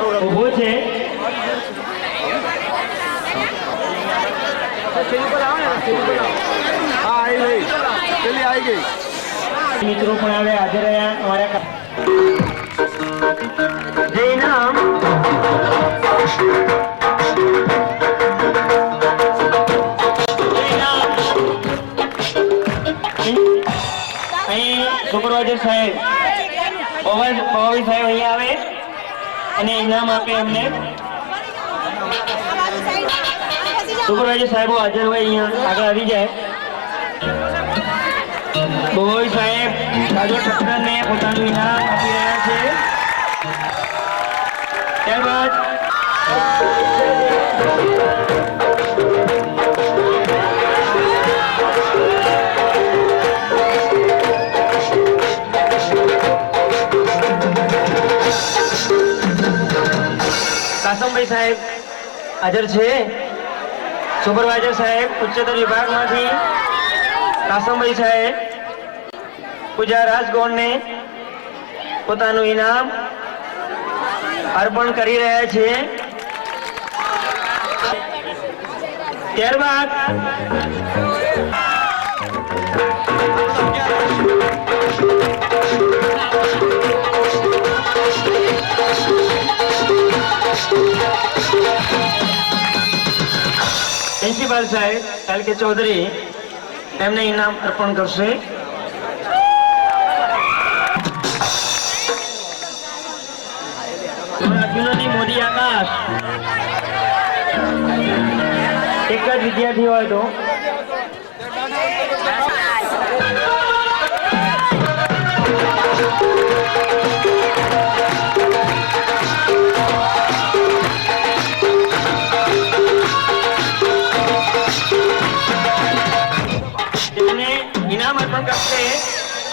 ઊભો છે. મિત્રો પણ હવે હાજર રહ્યા અમારા જય નામ અહીં સુપરવાઇઝર સાહેબ પવાવી સાહેબ અહીંયા આવે અને ઇનામ આપે એમને. સુપરવાઇઝર સાહેબો હાજર હોય અહીંયા આગળ આવી જાય. પવાવી સાહેબ સાજો ઠક્કરને પોતાનું ઇનામ આપી રહ્યા છે. ત્યારબાદ કાસમભાઈ સાહેબ હાજર છે. સુપરવાઇઝર સાહેબ ઉચ્ચતર વિભાગમાંથી કાસમભાઈ સાહેબ પૂજા રાજગોળને પોતાનું ઇનામ અર્પણ કરી રહ્યા છે. ત્યારબાદ પ્રિન્સિપાલ સાહેબ એલ કે ચૌધરી એમને ઇનામ અર્પણ કરશે. મોદી આકાશ એક જ વિદ્યાર્થી હોય તો ઇનામ અર્પણ કરશે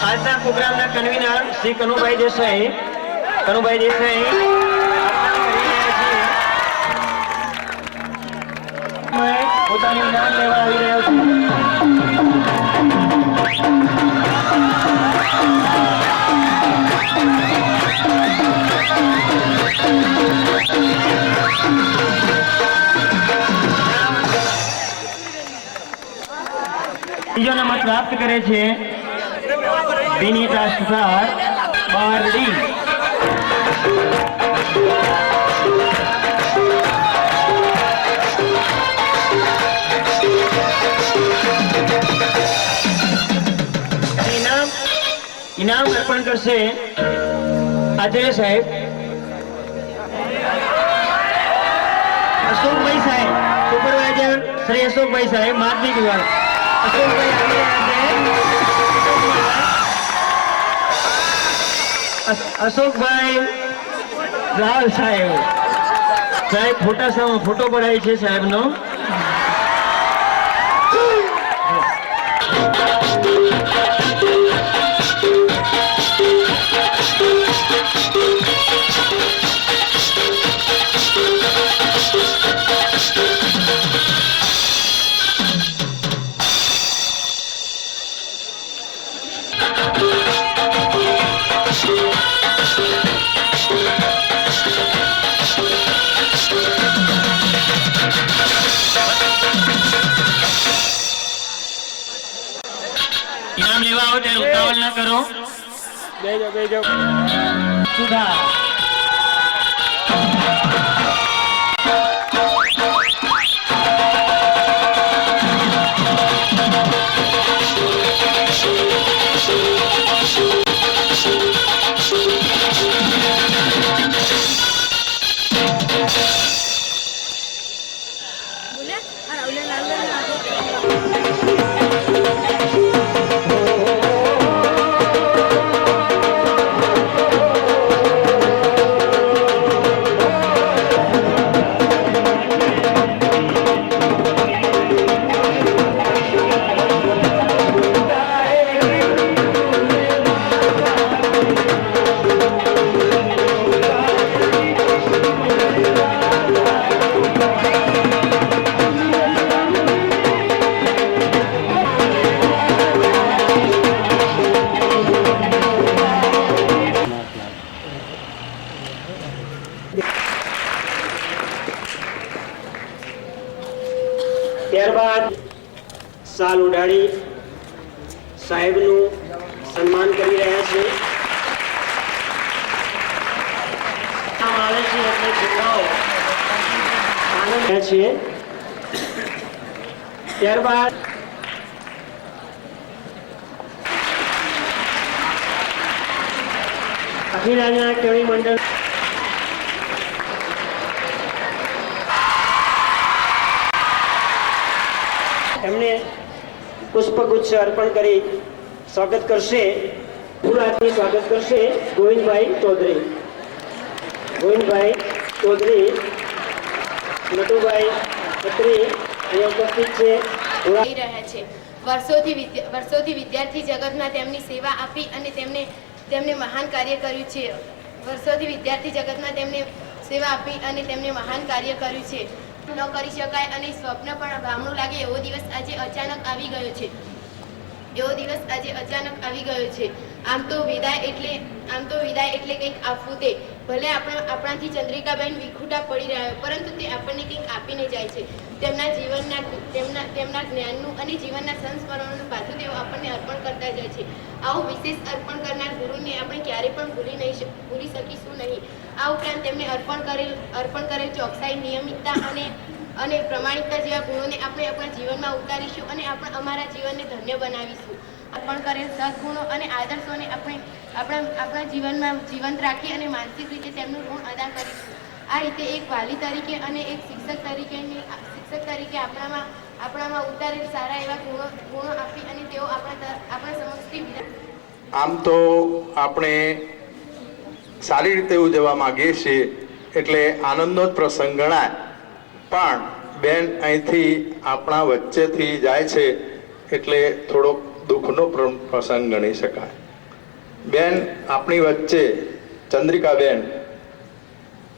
આજના પ્રોગ્રામના કન્વીનર શ્રી કનુભાઈ દેસાઈ. કનુભાઈ દેસાઈ પોતાનું ઇનામ લેવા આવી રહ્યો છે. ત્રીજો નંબર પ્રાપ્ત કરે છે વિનીતા સુથાર બારડી. ઇનામ અર્પણ કરશે આચાર્ય સાહેબ અશોકભાઈ સાહેબ. સુપરવાઇઝર શ્રી અશોકભાઈ સાહેબ માધ્યમિક વિભાગ. અશોકભાઈ આવી રહ્યા છે. અશોકભાઈ લાલ સાહેબ ફોટો પડાય છે સાહેબનો. ઇનામ લેવા આવો ત્યારે ઉતાવળ ના કરો. બેજો સુધા ત્યારબાદ શાલ ઉડાડી સાહેબનું સન્માન કરી રહ્યા છે. આવે છે એટલે છોકરાઓ આનંદ છે. ત્યારબાદ અખિલ રાજ્યના કેળવણી મંડળ એમને પુષ્પગુચ્છ અર્પણ કરી સ્વાગત કરશે. પૂરાથી સ્વાગત કરશે ગોવિંદભાઈ ચૌધરી. ગોવિંદભાઈ ચૌધરી, નટુભાઈ ખત્રી અહીંયા ઉપસ્થિત છે. રહી રહ્યા છે. વર્ષોથી વિદ્યાર્થી જગતમાં તેમની સેવા આપી અને તેમને મહાન કાર્ય કર્યું છે. વર્ષોથી વિદ્યાર્થી જગતમાં તેમને સેવા આપી અને તેમને મહાન કાર્ય કર્યું છે. ન કરી શકાય અને સ્વપ્ન પણ ગામડું લાગે એવો દિવસ આજે અચાનક આવી ગયો છે. આમ તો વિદાય એટલે કંઈક આપવું. તે ભલે આપણાથી ચંદ્રિકાબેન વિખૂટા પડી રહ્યા હોય, પરંતુ તે આપણને કંઈક આપીને જાય છે. તેમના જ્ઞાનનું અને જીવનના સંસ્મરણોનું પાછું તેઓ આપણને અર્પણ કરતા જાય છે. આવું વિશેષ અર્પણ કરનાર ગુરુને આપણે ક્યારેય પણ ભૂલી શકીશું નહીં. આ ઉપરાંત તેમને અર્પણ કરેલ ચોકસાઈ, નિયમિતતા અને પ્રમાણિકતા જેવા ગુણોને આપણે આપણા જીવનમાં ઉતારીશું અને અમારા જીવનને ધન્ય બનાવીશું. અર્પણ કરેલ સદગુણો અને આદર્શોને આપણે આપણા જીવનમાં જીવંત રાખી અને માનસિક રીતે તેમનું ઋણ અદા કરીશું. આ રીતે એક વાલી તરીકે અને એક શિક્ષક તરીકે આપણામાં ઉતારેલ સારા એવા ગુણો આપી અને તેઓ આપણા સમક્ષથી આમ તો આપણે સારી રીતે ઉજવવા માંગીએ છીએ એટલે આનંદનો જ પ્રસંગ ગણાય, પણ બેન અહીંથી આપણા વચ્ચેથી જાય છે એટલે થોડોક દુઃખનો પ્રસંગ ગણી શકાય. બેન આપણી વચ્ચે ચંદ્રિકાબેન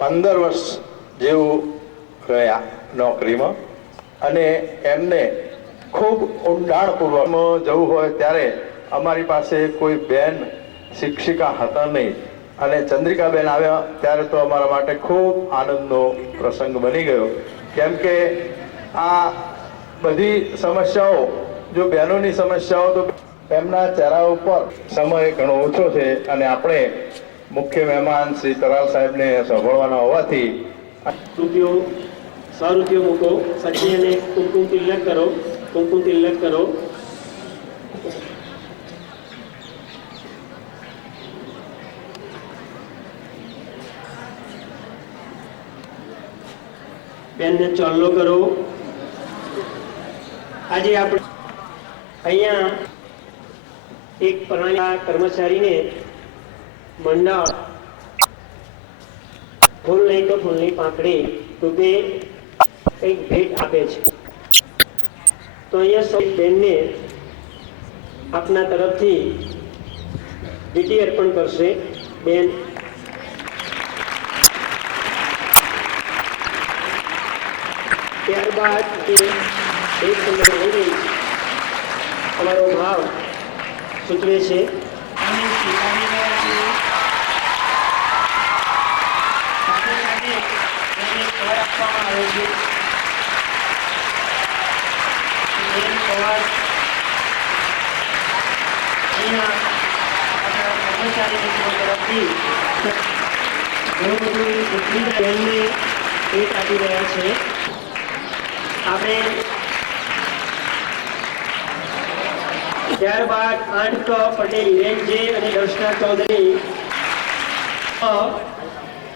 15 વર્ષ જેવું રહ્યા નોકરીમાં અને એમને ખૂબ ઊંડાણપૂર્વક જવું હોય ત્યારે અમારી પાસે કોઈ બેન શિક્ષિકા હતા નહીં અને ચંદ્રિકાબેન આવ્યા ત્યારે તો અમારા માટે ખૂબ આનંદનો પ્રસંગ બની ગયો. કેમ કે આ બધી સમસ્યાઓ, જો બહેનોની સમસ્યાઓ, તો એમના ચહેરા ઉપર સમય ઘણો ઓછો છે અને આપણે મુખ્ય મહેમાન શ્રી તરાલ સાહેબને સાંભળવાના હોવાથી રૂપિયો 100 રૂપિયો મૂકો, પછી એને કુમકુમ તિલક કરો. બેનને ચોલ્લો કરો. આજે આપણે અહીંયા એક પ્રણાલી કર્મચારીને મંડળ ફૂલ નહીં તો ફૂલની પાંખડી રૂપે કંઈક ભેટ આપે છે. તો અહીંયા સૌ બેનને આપના તરફથી દીટી અર્પણ કરશે. બેન ત્યારબાદ એક સંદર્ભ લઈ અમારો ભાવ સૂચવે છે. આપી રહ્યા છે. આપણે ત્યારબાદ 8 ક પટેલ હિરેનજી અને દર્શના ચૌધરી,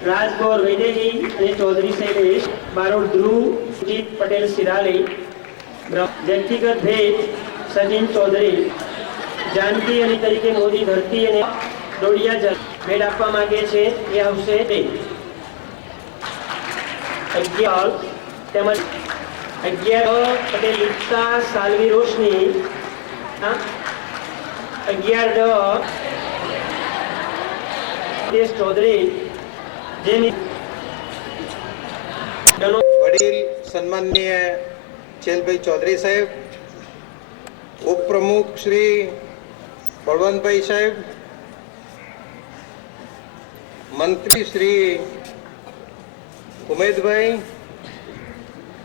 રાજગોર વૈદેહી અને ચૌધરી શૈલેષ, બારોડ ધ્રુવ, સુજીત પટેલ સિરાલી, વ્યક્તિગત ભેટ સચિન ચૌધરી, જાનકી અને તરીકે મોદી ધરતી અને ડોડિયા ભેટ આપવા માંગે છે. એ આવશે 11 તેમજ 11 પટેલ લીપ્તા સાલવી રોશની, 11 ચૌધરી જેની વડીલ સન્માનનીય ચેલભાઈ ચૌધરી સાહેબ, ઉપપ્રમુખ શ્રી બળવંતભાઈ સાહેબ, મંત્રી શ્રી ઉમેદભાઈ,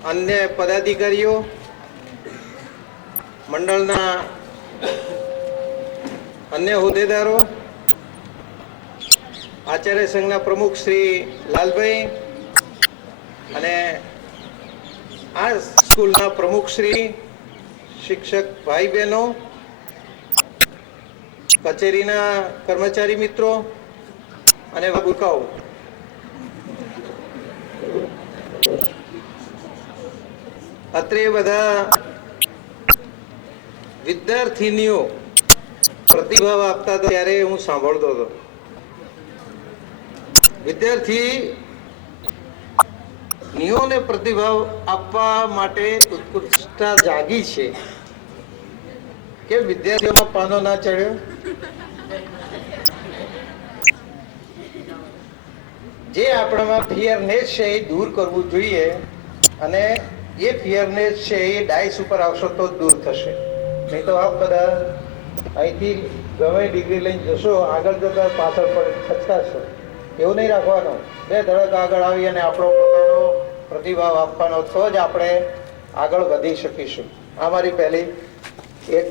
અન્ય પદાધિકારીઓ, મંડળના અન્ય હોદ્દેદારો, આચાર્ય સંઘના પ્રમુખ શ્રી લાલભાઈ અને આ સ્કૂલના પ્રમુખ શ્રી, શિક્ષક ભાઈ બહેનો, કચેરીના કર્મચારી મિત્રો અને ભૂકાઓ, અત્રે બધા વિદ્યાર્થીનીઓ પ્રતિભાવ આપતા હતા ત્યારે હું સાંભળતો હતો. વિદ્યાર્થીનીઓને પ્રતિભાવ આપવા માટે ઉત્કૃષ્ટતા જાગી છે કે વિદ્યાર્થીઓમાં પાનો ના ચડ્યો. જે આપણામાં ફિયરનેસ છે એ દૂર કરવું જોઈએ અને એ ફિયરનેસ છે એ ડાયસ ઉપર આવશો તો દૂર થશે. નહીં તો આપ બધા અહીંથી ગમે ડિગ્રી લઈને જશો, આગળ જતા પાછળ પર ખચકાશો. એવું નહીં રાખવાનું. 2 ધડક આગળ આવી અને આપણો પોતાનો પ્રતિભાવ આપવાનો, તો જ આપણે આગળ વધી શકીશું. આ મારી પહેલી એક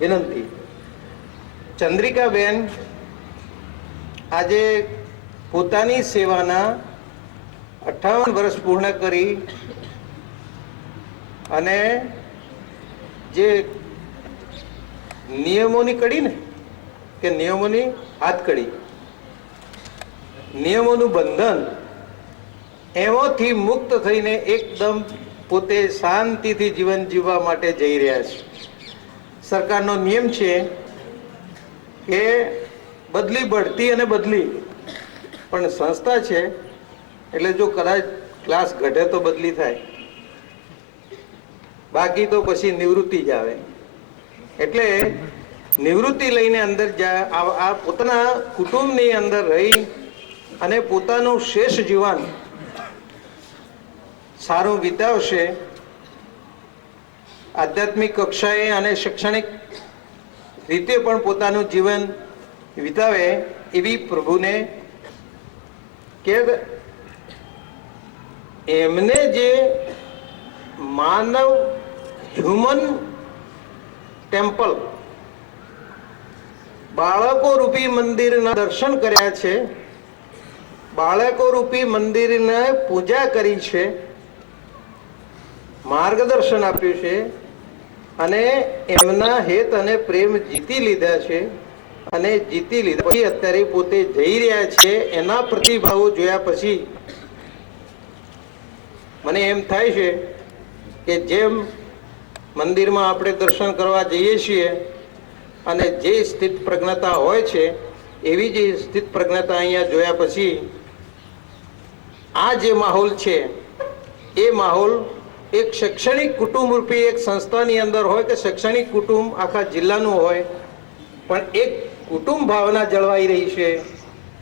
વિનંતી. ચંદ્રિકાબેન આજે પોતાની સેવાના 58 વર્ષ પૂર્ણ કરી અને જે નિયમોની કડી ને કે નિયમોની હાથકડી, નિયમોનું બંધન, એમાંથી મુક્ત થઈને એકદમ પોતે શાંતિથી જીવન જીવવા માટે જઈ રહ્યા છે. સરકારનો નિયમ છે કે બદલી બઢતી અને બદલી, પણ સંસ્થા છે એટલે જો કદાચ ક્લાસ ઘટે તો બદલી થાય, બાકી તો પછી નિવૃત્તિ જ આવે. એટલે નિવૃત્તિ લઈને અંદર આ પોતાના કુટુંબની અંદર રહી અને પોતાનું શેષ જીવન સારું વિતાવશે. આધ્યાત્મિક કક્ષાએ અને શૈક્ષણિક રીતે પણ પોતાનું જીવન વિતાવે એવી પ્રભુને કે એમને જે માનવ હ્યુમન ટેમ્પલ બાળકો રૂપી મંદિરના દર્શન કર્યા છે, બાળકો રૂપી મંદિરને પૂજા કરી છે, માર્ગદર્શન આપ્યું છે અને એમના હેત અને પ્રેમ જીતી લીધા છે. અને જીતી લીધા પછી અત્યારે પોતે જઈ રહ્યા છે. એના પ્રતિભાવો જોયા પછી મને એમ થાય છે કે જેમ મંદિરમાં આપણે દર્શન કરવા જઈએ છીએ અને જે સ્થિત પ્રજ્ઞતા હોય છે એવી જ સ્થિત પ્રજ્ઞતા અહીંયા જોયા પછી આ જે માહોલ છે એ માહોલ એક શૈક્ષણિક કુટુંબ રૂપી એક સંસ્થાની અંદર હોય કે શૈક્ષણિક કુટુંબ આખા જિલ્લાનું હોય, પણ એક કુટુંબ ભાવના જળવાઈ રહી છે,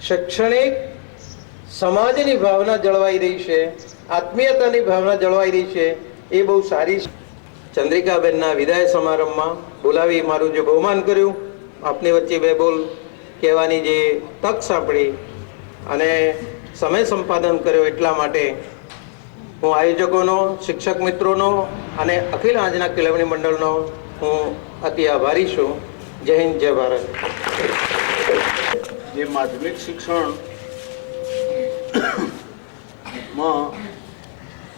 શૈક્ષણિક સમાજની ભાવના જળવાઈ રહી છે, આત્મીયતાની ભાવના જળવાઈ રહી છે. એ બહુ સારી છે. ચંદ્રિકાબેનના વિદાય સમારંભમાં બોલાવી મારું જે બહુમાન કર્યું, આપની વચ્ચે 2 બોલ કહેવાની જે તક સાંપડી અને સમય સંપાદન કર્યો, એટલા માટે હું આયોજકોનો, શિક્ષક મિત્રોનો અને અખિલ આજના કેળવણી મંડળનો હું અતિ આભારી છું. જય હિન્દ, જય ભારત. જે માધ્યમિક શિક્ષણ માં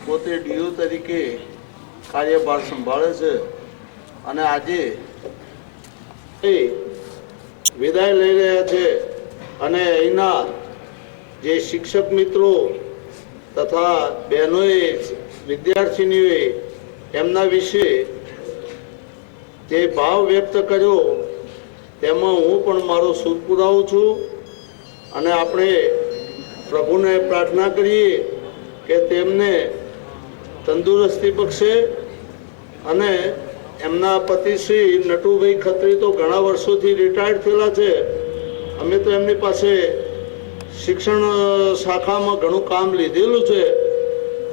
પોતે ડીઓ તરીકે કાર્યભાર સંભાળે છે અને આજે એ વિદાય લઈ રહ્યા છે અને અહીંના જે શિક્ષક મિત્રો તથા બહેનોએ, વિદ્યાર્થીનીઓએ એમના વિશે જે ભાવ વ્યક્ત કર્યો તેમાં હું પણ મારો સૂર પુરાવું છું અને આપણે પ્રભુને પ્રાર્થના કરીએ કે તેમને તંદુરસ્તી બક્ષે અને એમના પતિ શ્રી નટુભાઈ ખત્રી તો ઘણા વર્ષોથી રિટાયર્ડ થયેલા છે. અમે તો એમની પાસે શિક્ષણ શાખામાં ઘણું કામ લીધેલું છે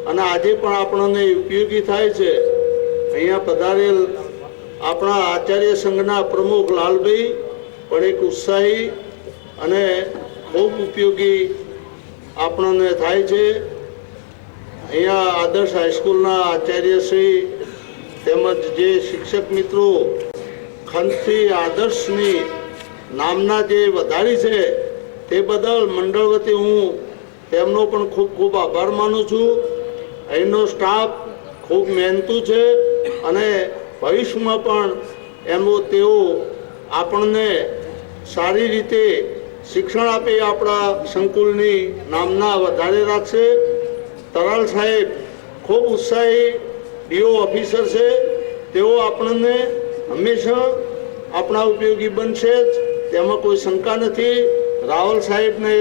અને આજે પણ આપણને ઉપયોગી થાય છે. અહીંયા પધારેલ આપણા આચાર્ય સંઘના પ્રમુખ લાલભાઈ પણ એક ઉત્સાહી અને ખૂબ ઉપયોગી આપણને થાય છે. અહીંયા આદર્શ હાઈસ્કૂલના આચાર્ય શ્રી તેમજ જે શિક્ષક મિત્રો ખંતથી આદર્શની નામના જે વધારી છે તે બદલ મંડળ વતી હું તેમનો પણ ખૂબ ખૂબ આભાર માનું છું. અહીંનો સ્ટાફ ખૂબ મહેનતુ છે અને ભવિષ્યમાં પણ તેઓ આપણને સારી રીતે શિક્ષણ આપી આપણા સંકુલની નામના વધારે રાખશે. તરાલ સાહેબ ખૂબ ઉત્સાહી ડીઓ ઓફિસર છે. તેઓ આપણને હંમેશા આપણા ઉપયોગી બનશે જ, તેમાં કોઈ શંકા નથી. રાવલ સાહેબને